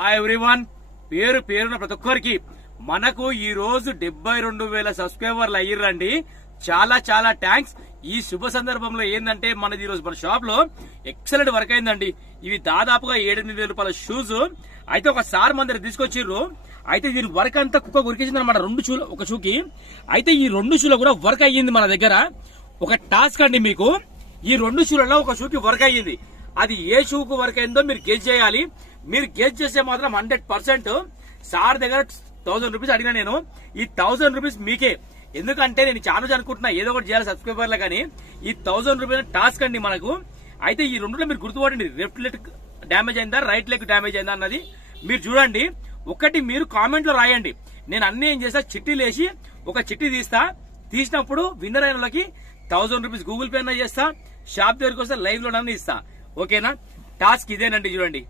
Hi everyone, పేరు పేరున ప్రతి ఒక్కరికి మనకు ఈ రోజు 72,000 సబ్స్క్రైబర్లు అయ్యిర్రండి. చాలా చాలా థ్యాంక్స్. ఈ శుభ సందర్భంలో ఏంటంటే మనది ఈ రోజు మన షాప్ లో ఎక్సలెంట్ వర్క్ అయిందండి. ఇవి దాదాపుగా 7,000 రూపాయల షూస్ అయితే ఒక సార్ మన దగ్గర తీసుకొచ్చిర్రు. అయితే దీని వర్క్ అంతా కుక్క ఉరికేసింది అనమాట. 2 షూలు ఒక షూకి. అయితే ఈ 2 షూలో కూడా వర్క్ అయ్యింది మన దగ్గర. ఒక టాస్క్ అండి మీకు, ఈ 2 షూలలో ఒక షూకి వర్క్ అయ్యింది. అది ఏ షూకు వర్క్ అయిందో మీరు గెస్ చేయాలి. మీరు గెస్ చేస్తే మాత్రం 100% సార్ దగ్గర 1000 రూపీస్ అడిగినా నేను. ఈ 1000 రూపీస్ మీకే. ఎందుకంటే నేను చాలా అనుకుంటున్నా ఏదో ఒకటి చేయాలి సబ్స్క్రైబర్లు, కానీ ఈ 1000 రూపీస్ టాస్క్ అండి మనకు. అయితే ఈ రెండులో మీరు గుర్తుపడండి, లెఫ్ట్ లెగ్ డ్యామేజ్ అయిందా రైట్ లెగ్ డ్యామేజ్ అయిందా అన్నది మీరు చూడండి. ఒకటి మీరు కామెంట్ లో రాయండి. నేను అన్ని ఏం చేస్తా, చిట్టీలు వేసి ఒక చిట్టి తీసినప్పుడు విన్నర్ అయిన వాళ్ళకి 1000 రూపీస్ గూగుల్ పే చేస్తా, షాప్ దగ్గరికి వస్తే లైవ్ లో ఇస్తా. ఓకేనా? టాస్క్ ఇదేనండి, చూడండి.